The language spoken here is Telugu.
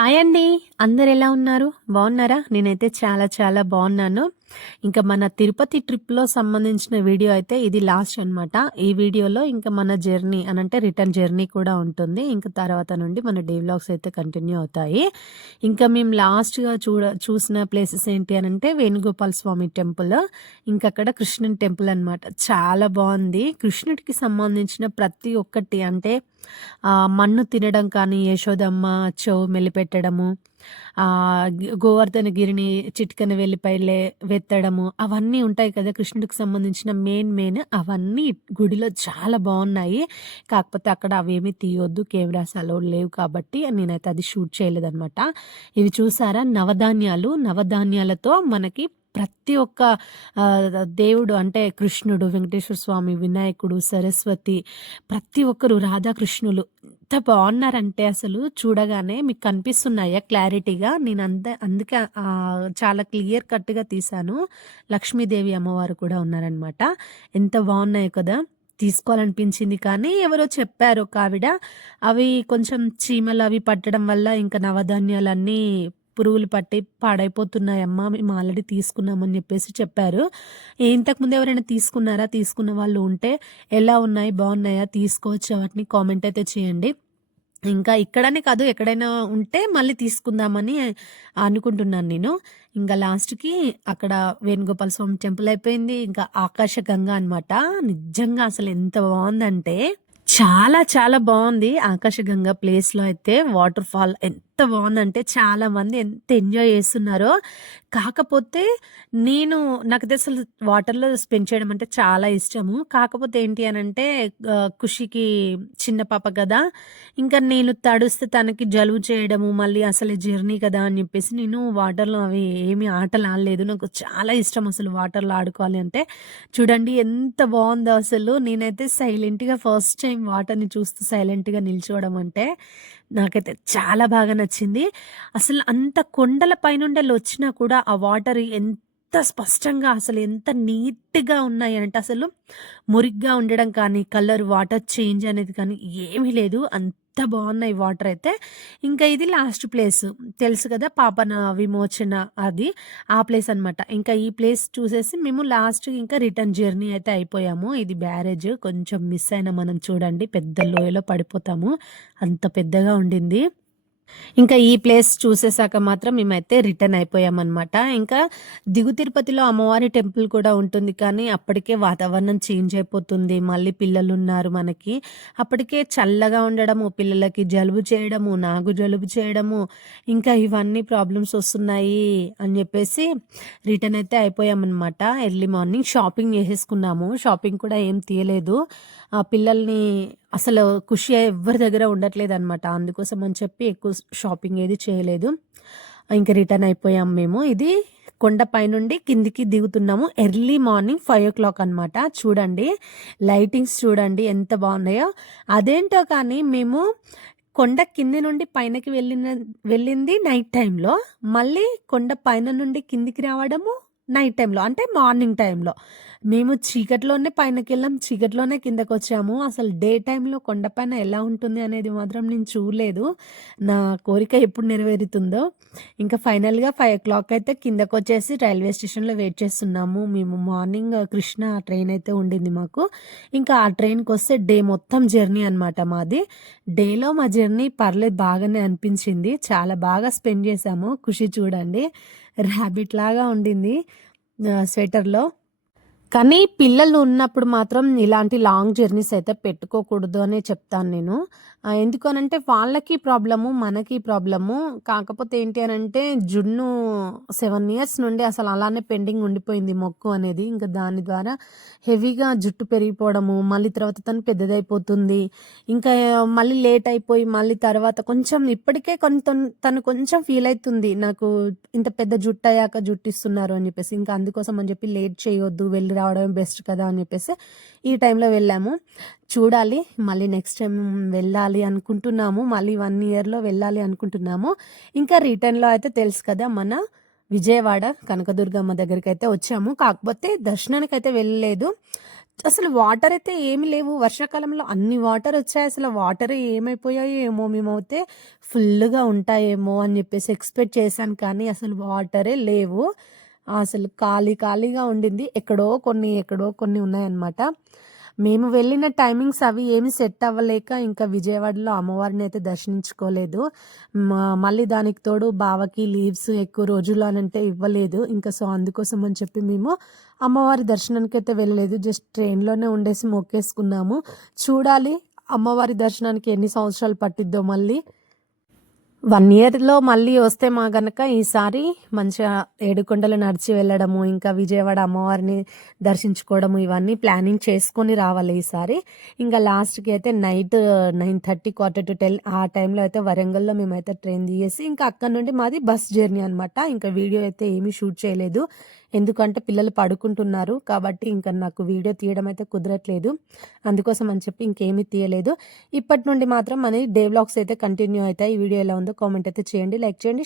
హాయ్ అండి. అందరు ఎలా ఉన్నారు? బాగున్నారా? నేనైతే చాలా చాలా బాగున్నాను. ఇంకా మన తిరుపతి ట్రిప్లో సంబంధించిన వీడియో అయితే ఇది లాస్ట్ అనమాట ఈ వీడియోలో ఇంకా మన జర్నీ అని అంటే రిటర్న్ జర్నీ కూడా ఉంటుంది. ఇంకా తర్వాత నుండి మన డే వ్లాగ్స్ అయితే కంటిన్యూ అవుతాయి. ఇంకా మేము లాస్ట్గా చూడ చూసిన ప్లేసెస్ ఏంటి అని అంటే వేణుగోపాల స్వామి టెంపుల్. ఇంకా అక్కడ కృష్ణుని టెంపుల్ అన్నమాట. చాలా బాగుంది. కృష్ణుడికి సంబంధించిన ప్రతి ఒక్కటి అంటే మన్ను తినడం కానీ యశోదమ్మ చెవు మెలిపెట్టడము గోవర్ధన గిరిని చిటికన వెల్లిపైలే వెత్తడము అవన్నీ ఉంటాయి కదా కృష్ణుడికి సంబంధించిన మెయిన్ మెయిన్ అవన్నీ గుడిలో చాలా బాగున్నాయి. కాకపోతే అక్కడ అవేమీ తీయొద్దు కెమెరాస్ అలౌడ్ లేవు కాబట్టి నేనైతే అది షూట్ చేయలేదన్నమాట. ఇవి చూసారా? నవధాన్యాలు నవధాన్యాలతో మనకి ప్రతి ఒక్క దేవుడు అంటే కృష్ణుడు వెంకటేశ్వర స్వామి వినాయకుడు సరస్వతి ప్రతి ఒక్కరు రాధాకృష్ణులు ఎంత బాగున్నారంటే అసలు చూడగానే మీకు కనిపిస్తున్నాయా క్లారిటీగా? నేను అంత అందుకే చాలా క్లియర్ కట్గా తీశాను. లక్ష్మీదేవి అమ్మవారు కూడా ఉన్నారనమాట ఎంత బాగున్నాయి కదా? తీసుకోవాలనిపించింది కానీ ఎవరో చెప్పారు ఒక ఆవిడ. అవి కొంచెం చీమలు అవి పట్టడం వల్ల ఇంకా నవధాన్యాలన్నీ పురుగులు పట్టి పాడైపోతున్నాయమ్మా మేము ఆల్రెడీ తీసుకున్నామని చెప్పేసి చెప్పారు. ఇంతకుముందు ఎవరైనా తీసుకున్నారా? తీసుకున్న వాళ్ళు ఉంటే ఎలా ఉన్నాయి? బాగున్నాయా? తీసుకోవచ్చు? వాటిని కామెంట్ అయితే చేయండి. ఇంకా ఇక్కడనే కాదు ఎక్కడైనా ఉంటే మళ్ళీ తీసుకుందామని అనుకుంటున్నాను నేను. ఇంకా లాస్ట్కి అక్కడ వేణుగోపాల స్వామి టెంపుల్ అయిపోయింది. ఇంకా ఆకాశగంగా అనమాట నిజంగా అసలు ఎంత బాగుందంటే చాలా చాలా బాగుంది ఆకాశగంగా ప్లేస్లో అయితే వాటర్ ఫాల్ ఎంత బాగుందంటే చాలా మంది ఎంత ఎంజాయ్ చేస్తున్నారో. కాకపోతే నేను నాకు అసలు వాటర్లో స్పెండ్ చేయడం అంటే చాలా ఇష్టము. కాకపోతే ఏంటి అని అంటే ఖుషికి చిన్న పాప కదా ఇంకా నేను తడుస్తే తనకి జలుబు చేయడము మళ్ళీ అసలు జర్నీ కదా అని చెప్పేసి నేను వాటర్లో అవి ఏమి ఆటలు ఆడలేదు. నాకు చాలా ఇష్టం అసలు వాటర్లో ఆడుకోవాలి అంటే. చూడండి ఎంత బాగుందో అసలు. నేనైతే సైలెంట్గా ఫస్ట్ టైం వాటర్ని చూస్తూ సైలెంట్గా నిల్చోవడం అంటే. నాకైతే చాలా బాగా నచ్చింది. అసలు అంత కొండల పైనుండలు వచ్చినా కూడా ఆ వాటర్ ఎంత స్పష్టంగా అసలు ఎంత నీట్గా ఉన్నాయంటే అసలు మురిగ్గా ఉండడం కానీ కలర్ వాటర్ చేంజ్ అనేది కానీ ఏమీ లేదు. అంత బాగున్నాయి వాటర్ అయితే. ఇంకా ఇది లాస్ట్ ప్లేస్. తెలుసు కదా పాపన విమోచన అది ఆ ప్లేస్ అన్నమాట. ఇంకా ఈ ప్లేస్ చూసేసి మేము లాస్ట్ ఇంకా రిటర్న్ జర్నీ అయితే అయిపోయాము. ఇది బ్యారేజ్ కొంచెం మిస్ అయినా మనం చూడండి పెద్ద లోయలో పడిపోతాము. అంత పెద్దగా ఉండింది. ఇంకా ఈ ప్లేస్ చూసేసాక మాత్రం మేమైతే రిటర్న్ అయిపోయామన్నమాట. ఇంకా దిగు తిరుపతిలో అమ్మవారి టెంపుల్ కూడా ఉంటుంది కానీ అప్పటికే వాతావరణం చేంజ్ అయిపోతుంది. మళ్ళీ పిల్లలు ఉన్నారు మనకి. అప్పటికే చల్లగా ఉండడము పిల్లలకి జలుబు చేయడము నాకు జలుబు చేయడము ఇంకా ఇవన్నీ ప్రాబ్లమ్స్ వస్తున్నాయి అని చెప్పేసి రిటర్న్ అయితే అయిపోయామన్నమాట. ఎర్లీ మార్నింగ్ షాపింగ్ చేసేసుకున్నాము. షాపింగ్ కూడా ఏం తీయలేదు. ఆ పిల్లల్ని అసలు ఖుషి ఎవరి దగ్గర ఉండట్లేదు అనమాట అందుకోసం అని చెప్పి ఎక్కువ షాపింగ్ ఏది చేయలేదు. ఇంకా రిటర్న్ అయిపోయాం మేము. ఇది కొండ పైనుండి కిందికి దిగుతున్నాము. Early morning five o'clock అనమాట చూడండి లైటింగ్స్ చూడండి ఎంత బాగున్నాయో. అదేంటో కానీ మేము కొండ కింది నుండి పైనకి వెళ్ళిన వెళ్ళింది నైట్ టైంలో. మళ్ళీ కొండ పైన నుండి కిందికి రావడము నైట్ టైంలో అంటే మార్నింగ్ టైంలో. మేము చీకట్లోనే పైనకి వెళ్ళాం చీకట్లోనే కిందకి వచ్చాము అసలు డే టైంలో కొండపైన ఎలా ఉంటుంది అనేది మాత్రం నేను చూడలేదు. నా కోరిక ఎప్పుడు నెరవేరుతుందో. ఇంకా ఫైనల్గా ఫైవ్ ఓ క్లాక్ అయితే కిందకు వచ్చేసి రైల్వే స్టేషన్లో వెయిట్ చేస్తున్నాము. మేము మార్నింగ్ కృష్ణ ట్రైన్ అయితే ఉండింది మాకు. ఇంకా ఆ ట్రైన్కి వస్తే డే మొత్తం జర్నీ అనమాట మాది. డేలో మా జర్నీ పర్లేదు బాగానే అనిపించింది. చాలా బాగా స్పెండ్ చేశాము. ఖుషి చూడండి. ర్యాబిట్ లాగా ఉండింది స్వెటర్లో కానీ పిల్లలు ఉన్నప్పుడు మాత్రం ఇలాంటి లాంగ్ జర్నీస్ అయితే పెట్టుకోకూడదు అనే చెప్తాను నేను. ఆ, ఎందుకు అనంటే వాళ్ళకి ప్రాబ్లము మనకి ప్రాబ్లము. కాకపోతే ఏంటి అని అంటే జున్ను సెవెన్ ఇయర్స్ నుండి అసలు అలానే పెండింగ్ ఉండిపోయింది మొక్కు అనేది. ఇంకా దాని ద్వారా హెవీగా జుట్టు పెరిగిపోవడము మళ్ళీ తర్వాత తను పెద్దదైపోతుంది. ఇంకా మళ్ళీ లేట్ అయిపోయి మళ్ళీ తర్వాత కొంచెం ఇప్పటికే కొంత తను కొంచెం ఫీల్ అవుతుంది. నాకు ఇంత పెద్ద జుట్టు అయ్యాక జుట్టు ఇస్తున్నారు అని చెప్పేసి. ఇంకా అందుకోసం అని చెప్పి లేట్ చేయొద్దు వెళ్ళి రావడం బెస్ట్ కదా అని చెప్పేసి ఈ టైంలో వెళ్ళాము చూడాలి మళ్ళీ నెక్స్ట్ టైం వెళ్ళాలి అనుకుంటున్నాము మళ్ళీ వన్ ఇయర్లో వెళ్ళాలి అనుకుంటున్నాము ఇంకా రిటర్న్లో అయితే తెలుసు కదా మన విజయవాడ కనకదుర్గమ్మ దగ్గరికి అయితే వచ్చాము కాకపోతే దర్శనానికి అయితే వెళ్ళలేదు అసలు వాటర్ అయితే ఏమి లేవు. వర్షాకాలంలో అన్ని వాటర్ వచ్చాయి. అసలు వాటర్ ఏమైపోయాయో ఏమో! మేమైతే ఫుల్‌గా ఉంటాయేమో అని చెప్పేసి ఎక్స్‌పెక్ట్ చేశాను. కానీ అసలు వాటరే లేవు. అసలు ఖాళీ ఖాళీగా ఉండింది. ఎక్కడో కొన్ని, ఎక్కడో కొన్ని ఉన్నాయన్నమాట. మేము వెళ్ళిన టైమింగ్స్ అవి ఏమి సెట్ అవ్వలేక ఇంకా విజయవాడలో అమ్మవారిని అయితే దర్శించుకోలేదు. మళ్ళీ దానికి తోడు బావకి లీవ్స్ ఎక్కువ రోజులు అని అంటే ఇవ్వలేదు. ఇంకా సో, అందుకోసం అని చెప్పి మేము అమ్మవారి దర్శనానికి అయితే వెళ్ళలేదు. జస్ట్ ట్రైన్‌లోనే ఉండేసి మొక్కేసుకున్నాము. చూడాలి అమ్మవారి దర్శనానికి ఎన్ని సంవత్సరాలు పట్టిద్దో మళ్ళీ. వన్ ఇయర్‌లో మళ్ళీ వస్తే మా గనక ఈసారి మంచిగా ఏడుకొండలు నడిచి వెళ్ళడము, ఇంకా విజయవాడ అమ్మవారిని దర్శించుకోవడము ఇవన్నీ ప్లానింగ్ చేసుకొని రావాలి ఈసారి. ఇంకా లాస్ట్‌కి అయితే నైట్ 9:30 క్వార్టర్ టు 10 ఆ టైంలో అయితే వరంగల్‌లో మేమైతే ట్రైన్ దిగేసి ఇంకా అక్కడ నుండి మాది బస్ జర్నీ అనమాట. ఇంకా వీడియో అయితే ఏమీ షూట్ చేయలేదు. ఎందుకంటే పిల్లలు పడుకుంటున్నారు. కాబట్టి ఇంకా నాకు వీడియో తీయడం అయితే కుదరట్లేదు. అందుకోసం అని చెప్పి ఇంకేమీ తీయలేదు. ఇప్పటి నుండి మాత్రం మన డే బ్లాగ్స్ అయితే కంటిన్యూ అవుతాయి ఈ వీడియో ఎలా ఉందో కామెంట్ అయితే చేయండి. లైక్ చేయండి.